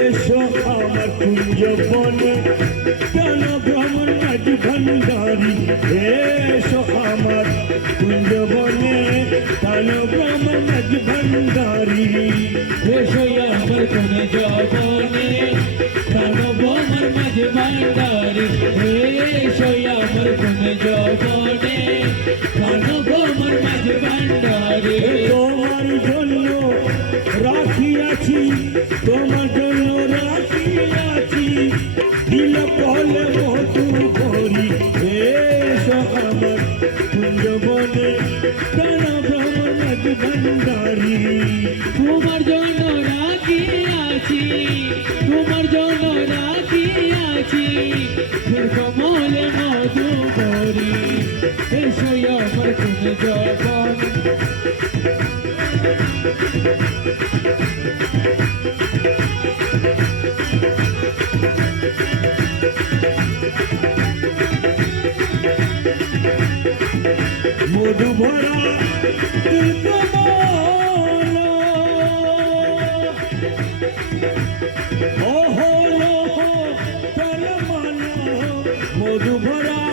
এসো আমার কুঞ্জ বনে কেন ভ্রমণ আজ ভান্ডারি? এসো আমার কুঞ্জ বনে কেন ভ্রমণ আজ ভান্ডারি? এসো আমার কোন জবনে কানব আমার মাঝে ভান্ডারি? এসো আমার কোন জবনে তোমার জন্য রাখিয়াছি তোমার জন্য রাখিয়াছি দিল কলে মধু করি এসো আমার কুঞ্জ রাখি আছি, তোমার এসো আমার কোন জবন মধু ভরা মধু ভরা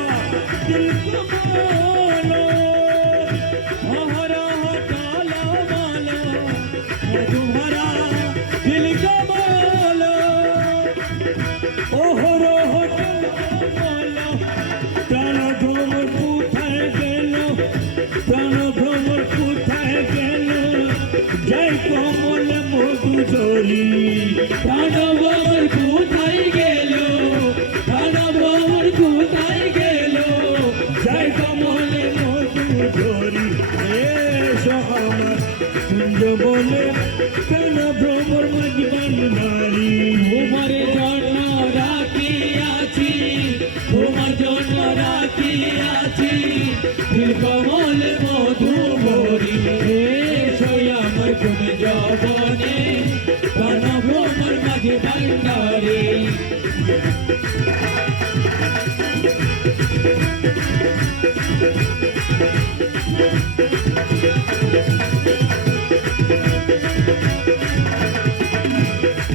জয় কমল মধু জলি প্রাণব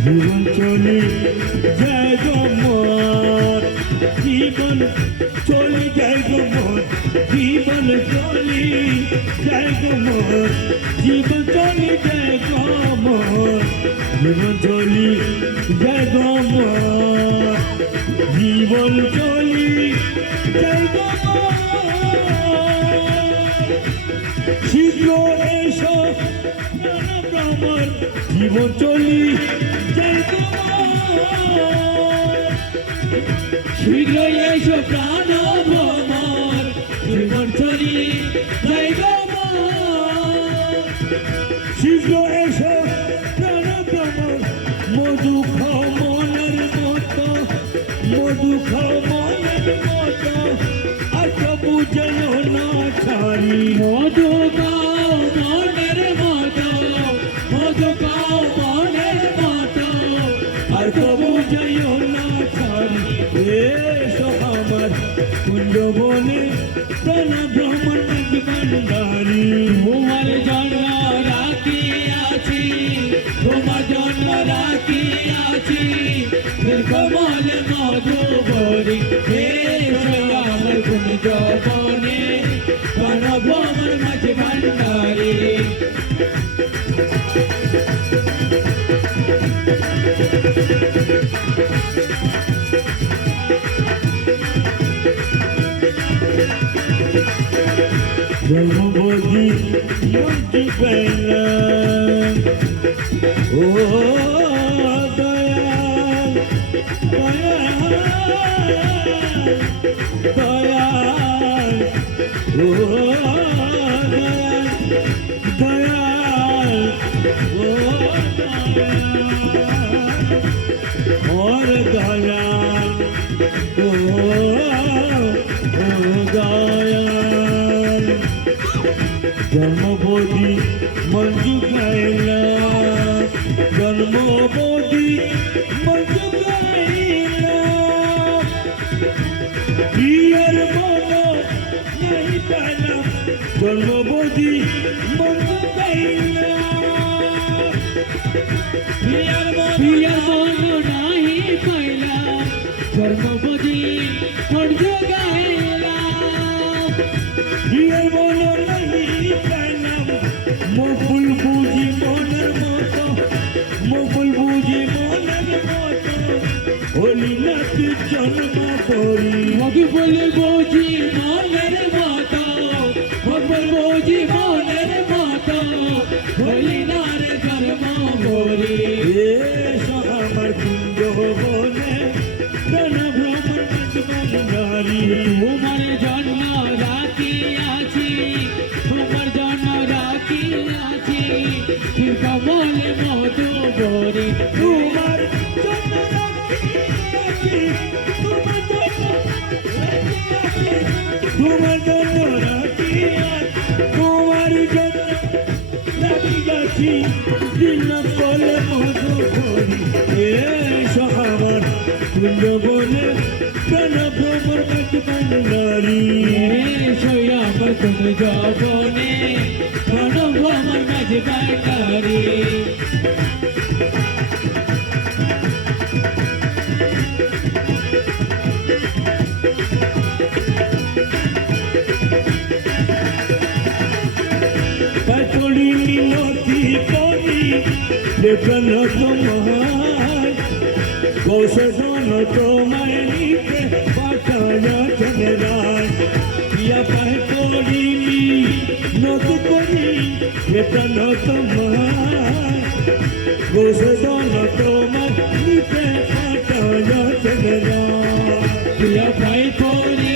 জীবন চলে যায় গো মর জীবন চলে যায় গো মর জীবন চলে যায় গো জীবন চলে যায় গো জীবন চলে যায় গো মর জীবন চলি শীঘ্র এসো আমার জীবন চলি শীঘ্র এসো প্রাণ ভান্ডারি তোমার জন্য রাখি আছি, তোমার জন্য রাখি আছি। কমল মধু বরি এসো আমার কোন জবনে প্রাণব আমার মাঝে ভান্ডারে। জন্মবোধি মন্ত্রী পেলাম ও দয়াল দয়াল দয়াল ও দয়াল দয়াল ও দয়াল और दयाल ओ ओ दयाल जन्मबोधी मंजू गायला जन्मबोधी मंजू गायला नाही पाला जन्मबोधी मंजू गायला नाही पाला जन्मबोधी मंजू गायला बोलो মফুল বুঝি মনের মতো মফুল বুঝি মনের মতো, হলি না তুই জন্ম করি। মগি বলে বুঝি মনের মতো মগল বুঝি মনের মতো বলি তোমার জন্য রাখি তোমার জন্য রাখি আছি দিন বলে মধু করি এসো আমার কুঞ্জ বনে প্রাণ ভ্রমণ নারী সয়াম তুম জবনে প্রণব আমার মাঝে বাটারি করি দেখন তোমার কৌশল তোমায় নিতে পাঠায়া চন্দ্রায় ইয়া পায় করিনি নত করি দেখন তোমার কৌশল তোমায় নিতে পাঠায়া চন্দ্রায় প্রিয় ভাই করি মিনতি করি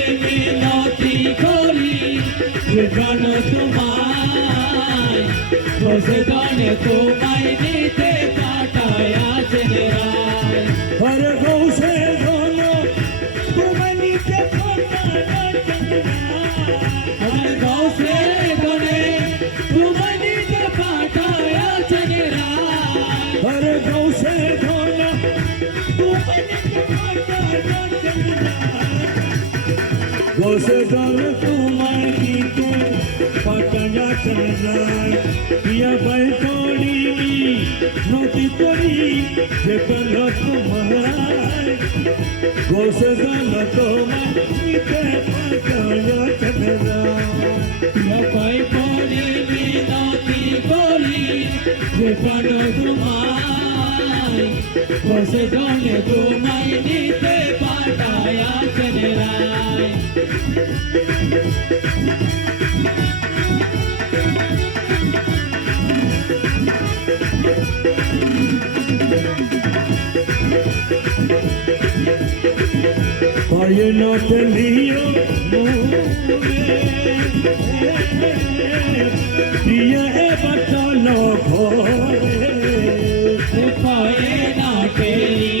গান তোমায় বসে তোমায় নিতে পাঠায় আছেন রায় হর গৌসে ধন তোমায় নিতে পাঠায়া চন্দ্রায় আমার গৌসে গনে তোমায় নিতে আছেন রায় হর গৌসে ধন গৌসে ধন তোমায় নিতে পাঠায়া চন্দ্রায় প্রিয়া ভাই করি নদী করি দেখল তোমায় গৌসে ধন তোমায় নিতে পাঠায়া চন্দ্রায় পাই করি মিনতি করি গান তোমায় বসে গানে তোমায় নিতে পাঠায় আছেন রায় পায়ে নট লিও প্রিয়া এ বচন ঘরে পায়ে না পেলিও মোরে প্রিয়া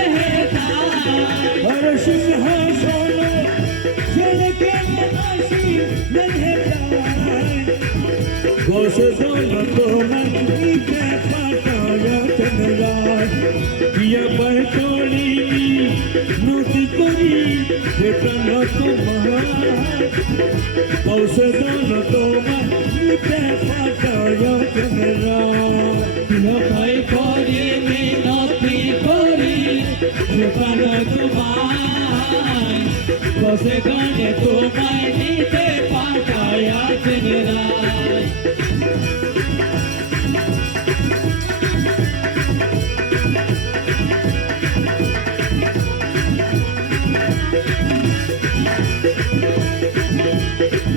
হর সিংহাসন ছেড়ে আসি গোসে দোল তোমার নিতে পাঠায় চন্দ্রায় প্রিয়া বহতলি নদী করি বেতন তোমার গোসে দোল তোমার নিতে পাঠায় কৃপান তোমায় বসে গানে তোমায় নিতে পাঠায় আছেন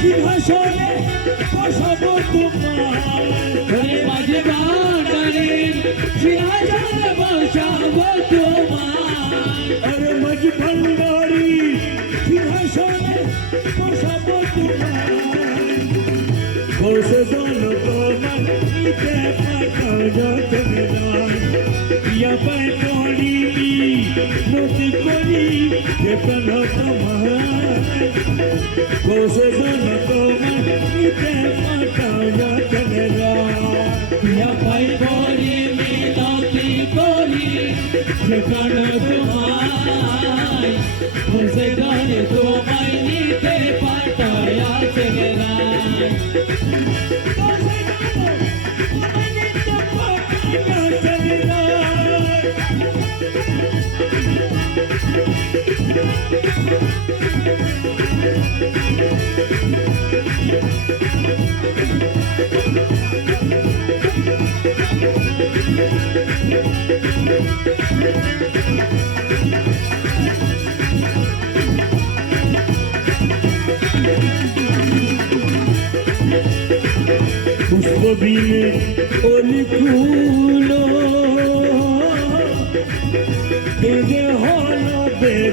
সিংহাসনে বসব তোমার হরে মাঝে বাটারের সিংহাসন বসাবো তোমার হর মজ ভণ্ডারীর সিংহাসনে বসব তোমার বসে জন তোমার নিতে পাঠাও যতন ইয়া পায় পড়িনি নতি করি যেতন তোমার বসে জন তোমার নিতে পাঠাও যতন ইয়া পাই করি মিনতি করি সেখানে তোমায়। বসে গানে তোমায় নিতে পাঠায়া চেরাই পুষ্পবিলে অলি কুলো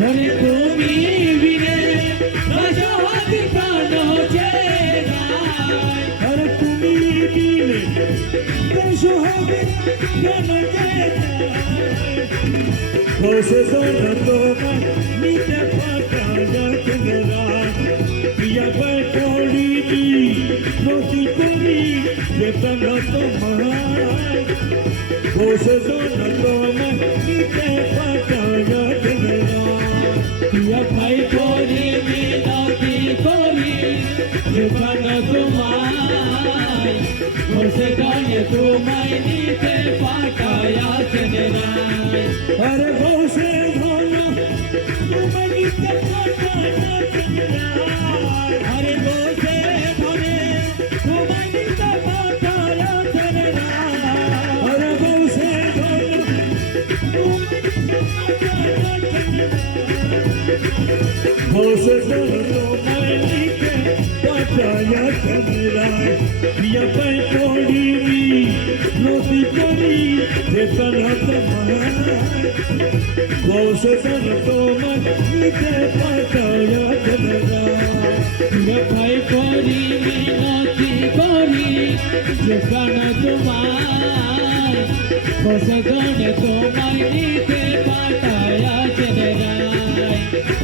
হরে পুষ্প বিনে হোলি গোলা কেদে তোমায়। তোমায় নিতে পাঠায়া আরে পাতা যতনরা আরে বসে ধরে তোমায় নিতে পাঠায়া চেরাই আরে বসে জন তোমার নিতে নতি করি যেতন তোমার বসে জন তোমার নিতে পাতা যতনরা ভাই করি মিনতি করি যেখানে তোমায়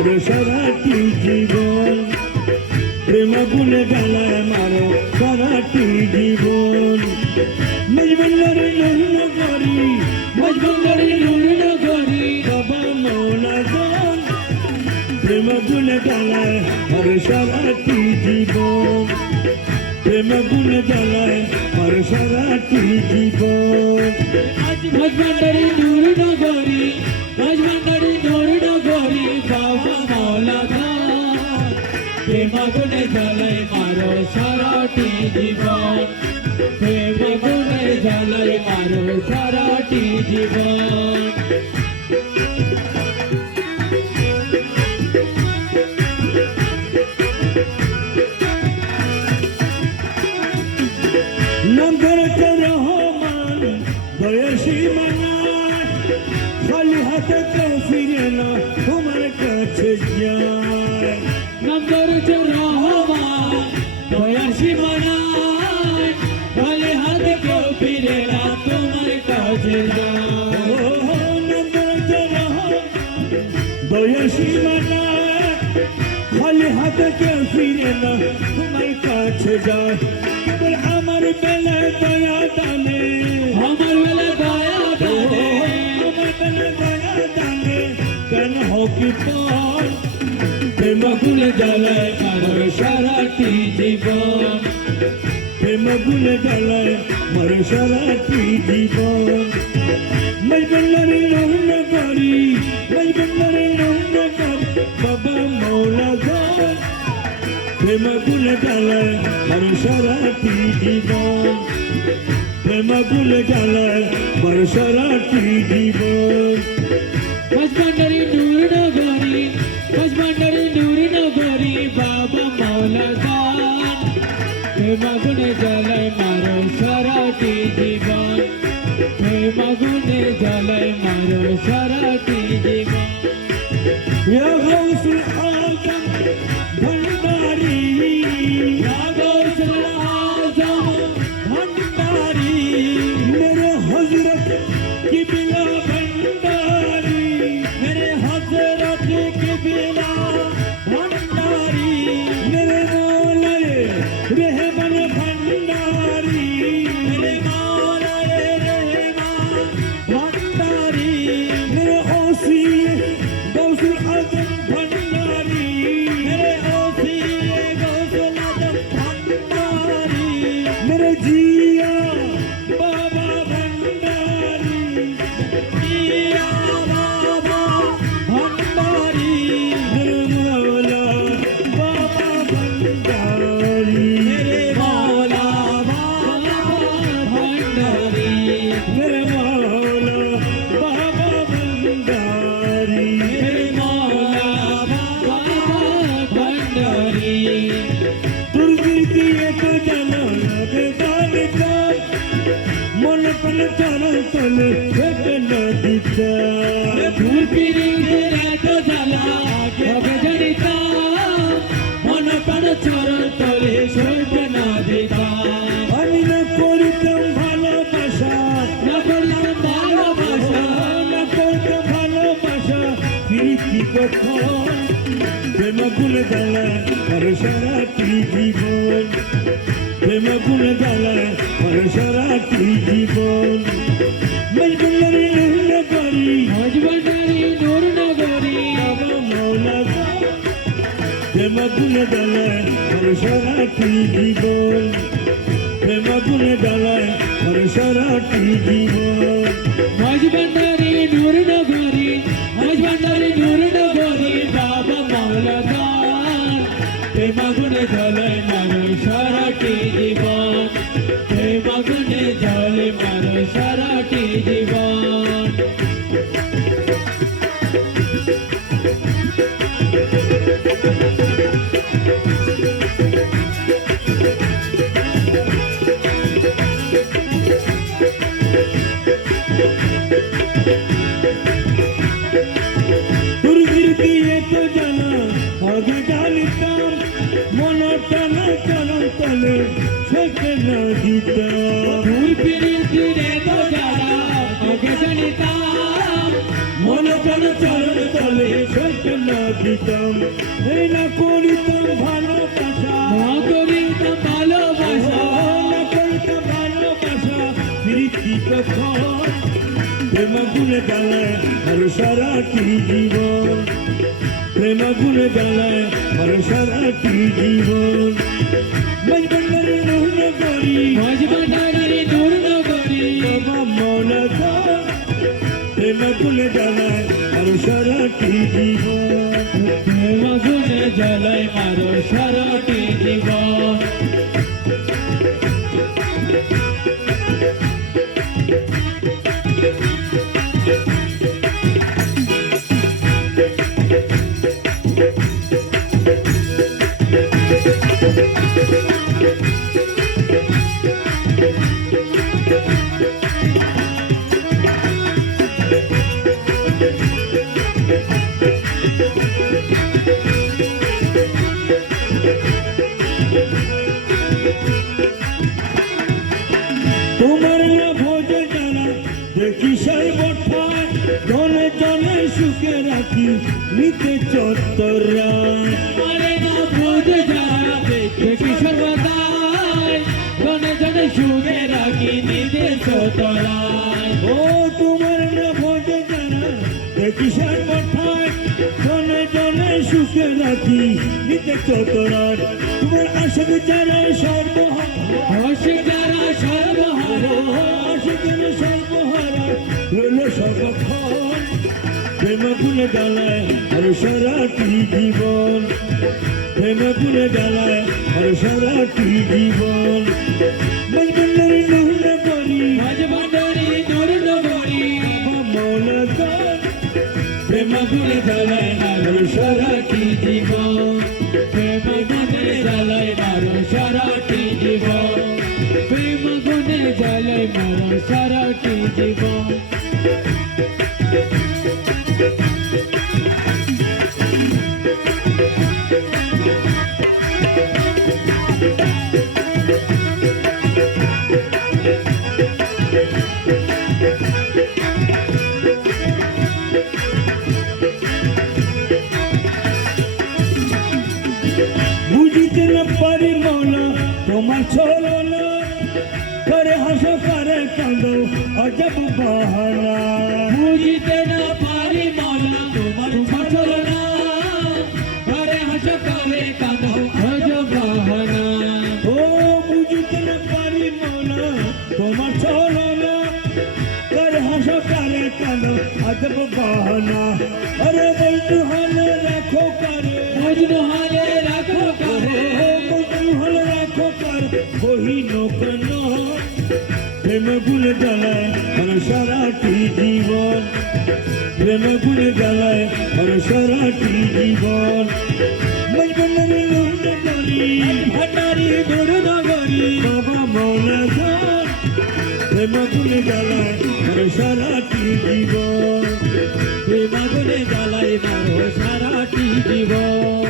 মারো সারাটি জীবন প্রেম গুণ গালায় মারো সারাটি জীবন মজবুল্লারি নূর নগরী মজবুরি নুর নগরী বাবা মৌলা জান প্রেম গুণ গালায় মারো সারাটি জীবন প্রেম গুণ গালায় মারো সারাটি জীবন মজবুরি নুর নগরী মজবুরি নুর গুণে জ্বালাই মারো সারাটি জীবন প্রেম গুণে জ্বালাই মারো সারাটি জীবন দয়া সীমানা খালি হাতে কেউ ফিরে না তোমার কাছে যায়। কেবল আমার বেলা দয়া দানে আমার বেলা দয়া দানে আমার বেলা দয়া দানে কেন হকি পর? প্রেম বকুল জ্বালায় আমার সারাটি জীবন। প্রেম গুনে জ্বালায় মর সারাটি জীবন। মই বল্লারে রহন করি মই বল্লারে রহন করি বাবা মৌলা গান প্রেম গুনে জ্বালায় মর সারাটি জীবন প্রেম গুনে জ্বালায় মর সারাটি জীবন পঁচপান্ডারি নূর নগরী পঁচপান্ডারি নূর নগরী বাবা মৌলা গান প্রেমাগুনে জ্বালায় মারো সারাটি জীবন প্রেমাগুনে জ্বালায় মারো সারাটি জীবন يا প্রেম গুণ জ্বালা আর সারাটি জীবন প্রেম গুণ জ্বালা আর সারাটি জীবন মই বল্লারি নহলে করি হজ ভান্ডারি নূর নগরী বাবা মৌলা প্রেম গুণ জ্বালা আর সারাটি জীবন প্রেম গুণ জীবন হজ ভান্ডারি নূর নগরী হজ ভান্ডারি নূর নগরী বাবা মাওলা গান প্রেমাগুনে জলে তলে সেকে না দিতাম ফুল পিরিতিরে তো জ্বালা আগে জানিতাম। মন টানা চরণ তলে সেকে না দিতাম। এই না করিতাম ভালোবাসা। মা করিতাম ভালোবাসা। না করিতাম ভালোবাসা। প্রীতি কখন? প্রেম গুণে গালায় আর সারাটি জীবন? প্রেম গুণে গালায় আর সারাটি জীবন? নহন করি ভান্ডারি নূর নগরী বাবা মৌলা গো প্রেম গুণে গালায় আর সারাটি জীবন? প্রেমাগুনে জলে মারো সারাটি জীবন? তোমার রাখি নিতে চত্বরায় তোমার আশাকে যারা সর্বহারা। হসি যারা সর্বহারা। আশিকের সর্বহারা। রইল সর্বক্ষণ। প্রেম জীবন। প্রেম গুলে জ্বালায় মারো সারাটি জীবন প্রেম গুলে জ্বালায় মারো সারাটি জীবন প্রেম গুলে জ্বালায় মারো সারাটি জীবন বুঝিতে তোমার ছলো না করে হাসো করে কাঁদো অজব বাহানা। বুঝিতে না পারি মৌলা তোমার ছলো না ঘরে হাস করে কাঁদো আজ বাহানা। ও বুঝিতে না পারি মৌলা তোমার ছলো না করে হাসো করে কাঁদো অজব বাহানা। আরে বন্ধু হলে রাখো করে। হালে রাখো করে বহিন কেন প্রেম গুলে জ্বালায় আর সারাটি জীবন প্রেম গুলে জ্বালায় আর সারাটি জীবন মজবুলের লোহন করি ভান্ডারি দূর বাবা মৌলা প্রেম গুলে জ্বালায় আর সারাটি জীবন প্রেম গুলে জ্বালায় মারো সারাটি জীবন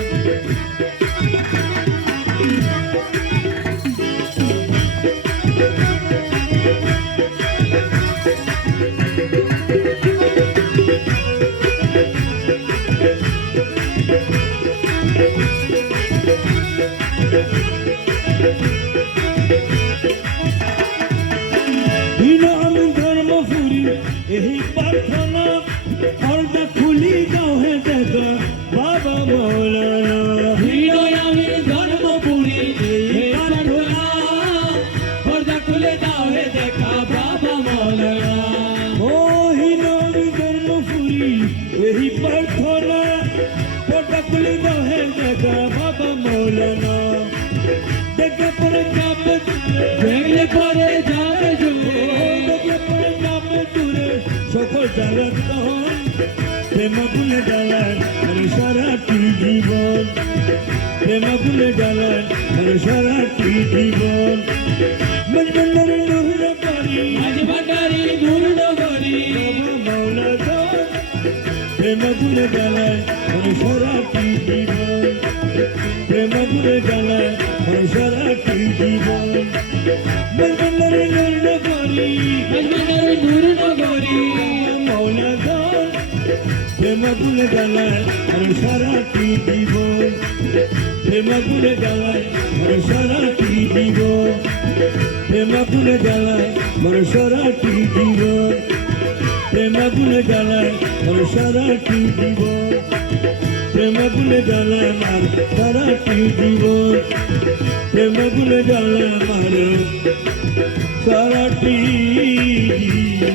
Hello. প্রেম গুলে ডালায় আর সারাটি জীবন? প্রেম গুলে ডালায় আর সারাটি জীবন? করি আজ ভান্ডারি দূর নগরী বাবা মৌলা গান প্রেম গুলে ডালায় আর সারাটি জীবন প্রেম গুলে ডালায় আর সারাটি জীবন? মজবুলের নহর করি ভান্ডারি দূর নগরী মৌলা প্রেম ডালায় আর সারাটি জীবন প্রেম ডালায় আর সারাটি জীবন প্রেম গুলে ডালায় আর সারাটি জীবন প্রেম গুলে ডালায় আর সারাটি জীবন প্রেম ডালায় আমার সারাটি জীবন প্রেম ডালায় আমার সারাটি জীবন